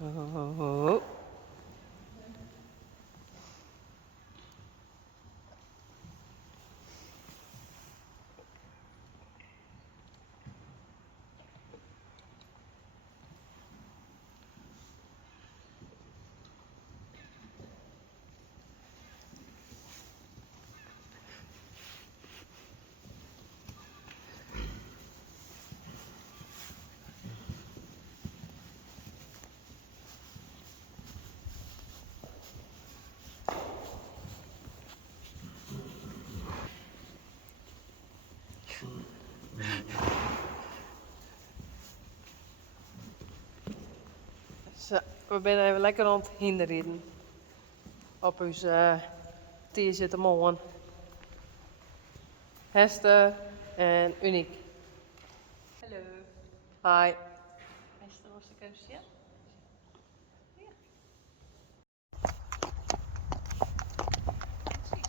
Oh. Zo, we zijn even lekker aan het hinderrijden. Op onze tier zitten morgen. Hester en Uniek. Hallo. Hi. Hester, was ik even zien? Ja. Precies.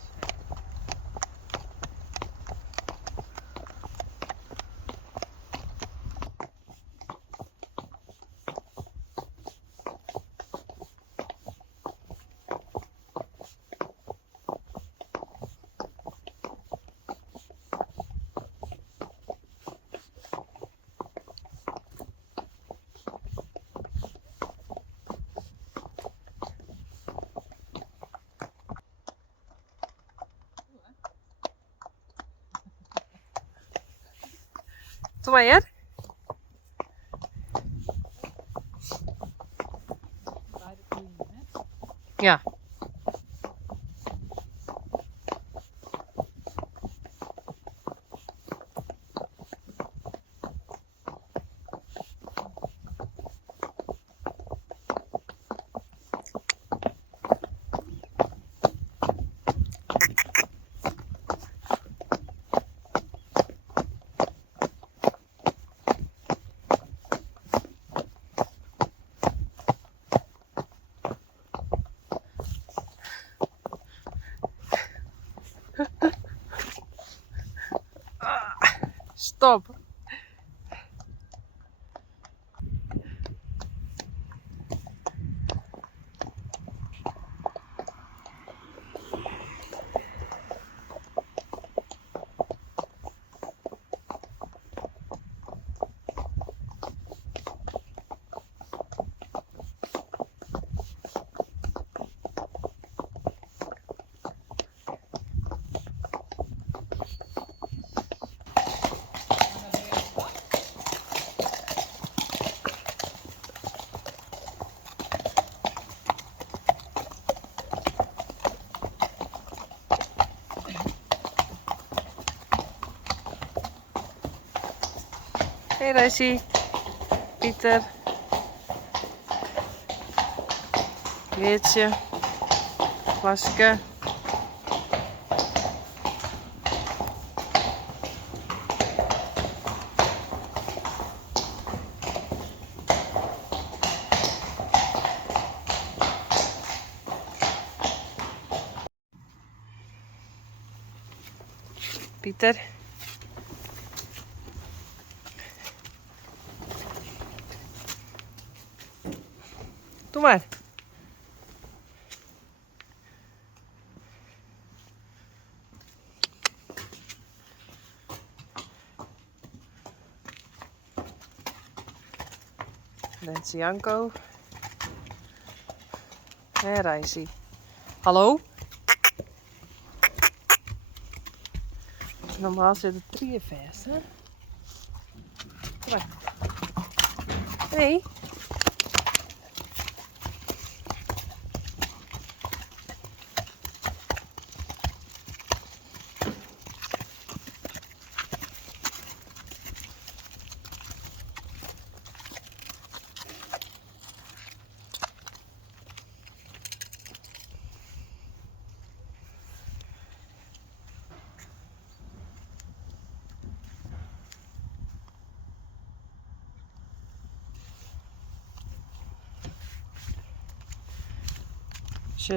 Doe maar hier. Bij de queen, hè? Ja. Stop. Hey Daisy. Pieter. Geertje. Klaske. Pieter. Doe maar. Nancy Janko. En Reisy. Hallo? Normaal zit het drieën vast, hè? Kom maar. Nee.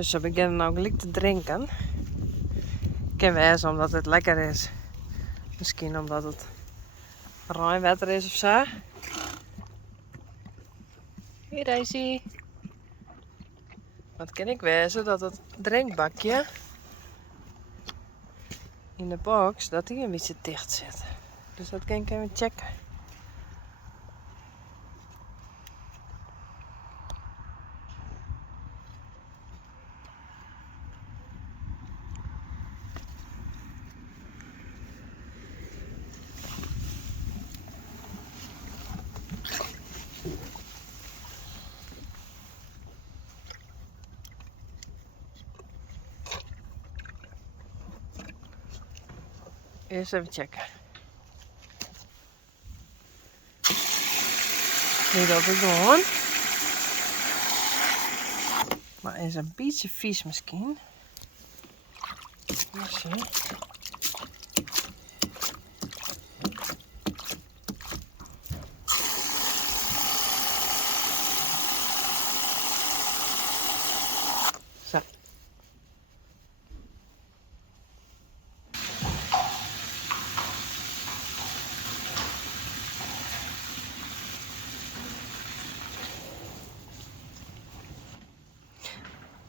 Ze beginnen nou gelijk te drinken. Kan wezen omdat het lekker is. Misschien omdat het ruimwetter is of zo. Hey Daisy. Wat kan ik wijzen dat het drinkbakje in de box dat die een beetje dicht zit. Dus dat kan ik even checken. Eerst even checken. Niet dat ik gewoon. Maar is een beetje vies misschien. Hier zie je. Zo.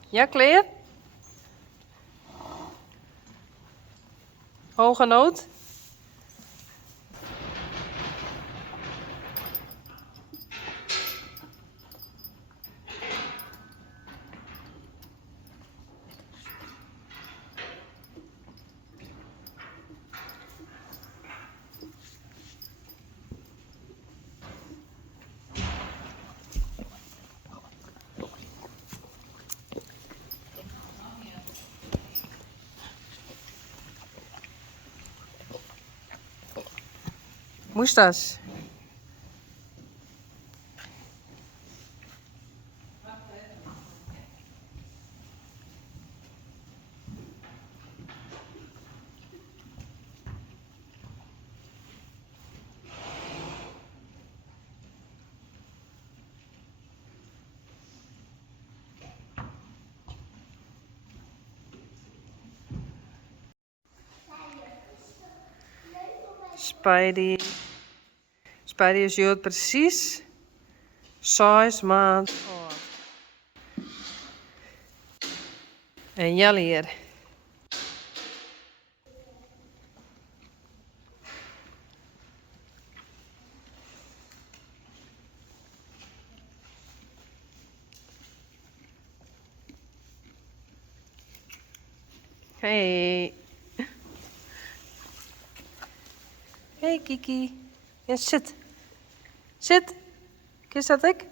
Ja, klaar? Hoge noot. Moest dat? Spidey. Spidey is juist precies 6 maanden oud. En Jelle hier. Hey. Hey Kiki. Ja, zit. Zit. Kies dat ik?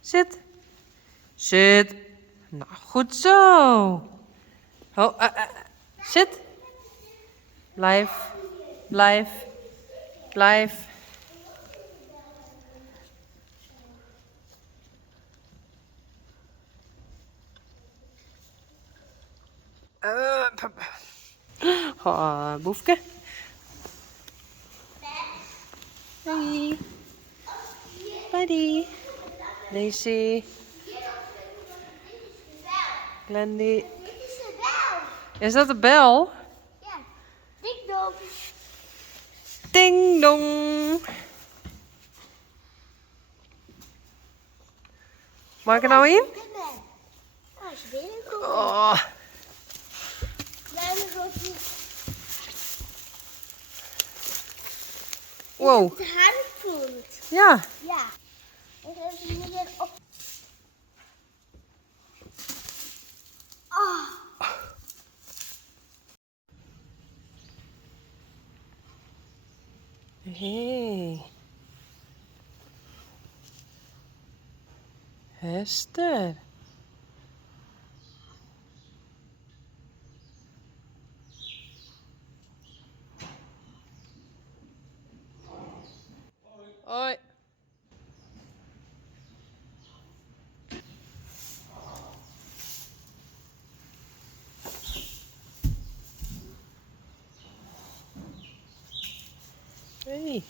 Zit. Zit. Nou, goed zo. Oh, zit. Blijf. Blijf. Blijf. Oh, boefke. Hey. Buddy. Daisy. Glendy. Dit is de bel. Is dat de bel? Ja. Ding dong. Ding dong. Mag ik er nou in? Als je binnenkomt. Oh. Kleine rotje. Wow. Het hand voelt. Ja. Ja. En dan is het midden op. Ah. Hey. Hester. Hoi. Hey.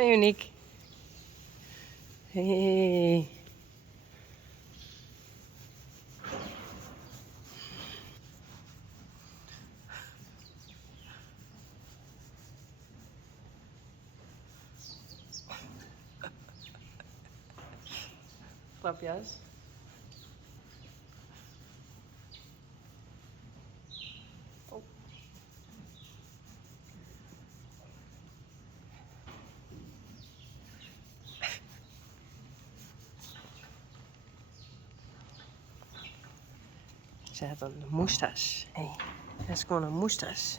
Hey, Uniek. Hey. Grapjes. Oh. Ze had een moestas. Hey, dat is gewoon een moestas.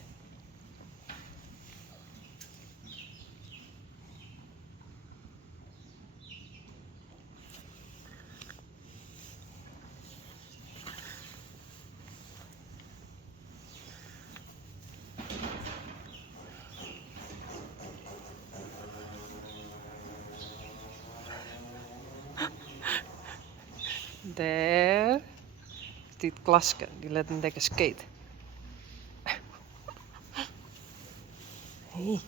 Daar is dit klasje, die let een dikke skate. Hey.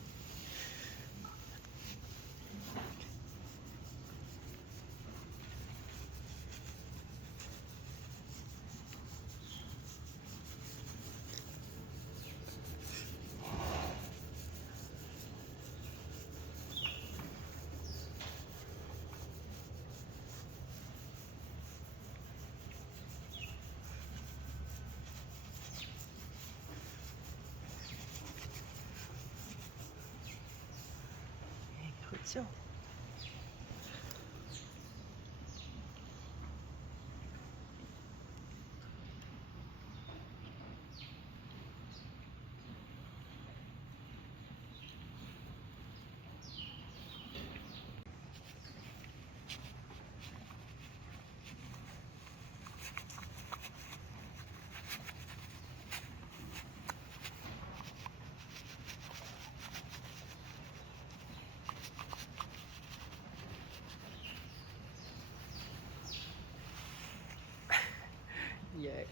Goed zo. Jeuk.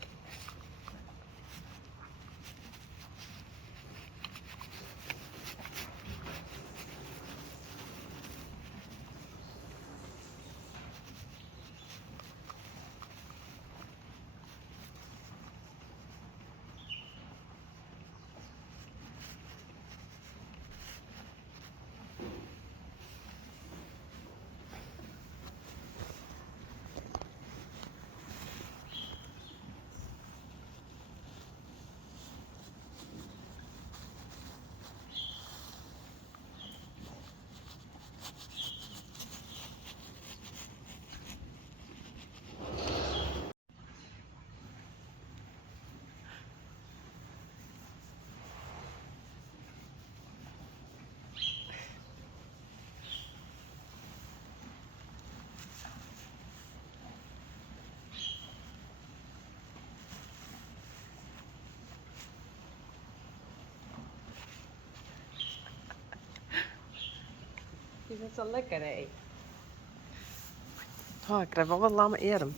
Je bent zo lekker, hè? Oh, ik krijg wel wat lamme adem.